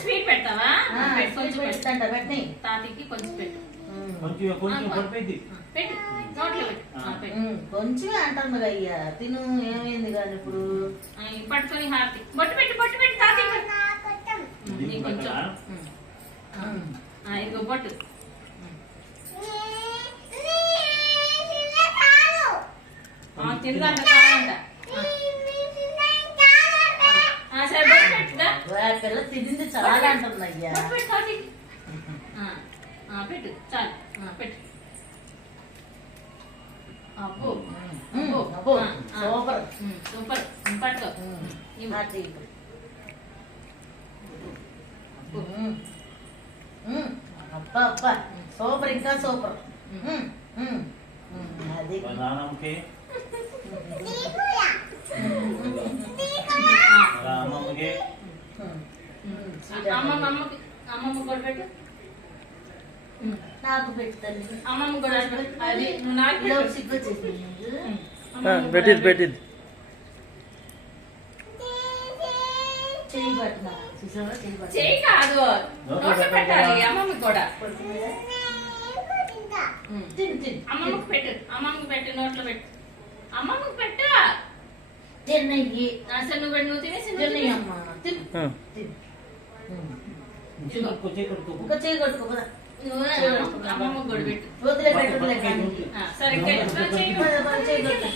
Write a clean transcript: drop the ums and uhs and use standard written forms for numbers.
Sweet పెడతావా? తాతకి కొంచెం పెట్టు. కొంచెమే అంటాను అయ్యా, తిను ఏమైంది కానీ ఇప్పుడు పట్టుకొని హారతి బొట్టు పెట్టి తాతకి కొంచెం ఇదిగో బొట్టు. తిందంట కావాలంట. సరే బొట్టు పెట్టుదా, పిల్ల తింది చాలా అంటుంది అయ్యా. పెట్టు చాలు, పెట్టు. Super super. పట్టుకో. అబ్బా అబ్బా సూపర్, ఇంకా సూపర్. అది అమ్మమ్మ కూడా పెట్టు. నాకు పెట్టుతాను. అమ్మమ్మ కూడా అది నాకు సిగ్గు వచ్చేసింది. పెట్టింది చెయ్యి పట్టినా చూసావా? చెయ్యి కాదు, నోట్లో పెట్టాలి. అమ్మమ్మ కూడా అమ్మమ్మకు పెట్టు. అమ్మమ్మకు పెట్టు, నోట్లో పెట్టు. అమ్మమ్మకు పెట్టు. తిన్నయ్యి అసలు నువ్వు తినేసి తిన్నయ్యి అమ్మ. ఇంకా చేయి కొట్టుకో కదా. అమ్మమ్మకు కూడా పెట్టు. వదిలే పెట్టులే కానీ సరే చేయి కొట్టు.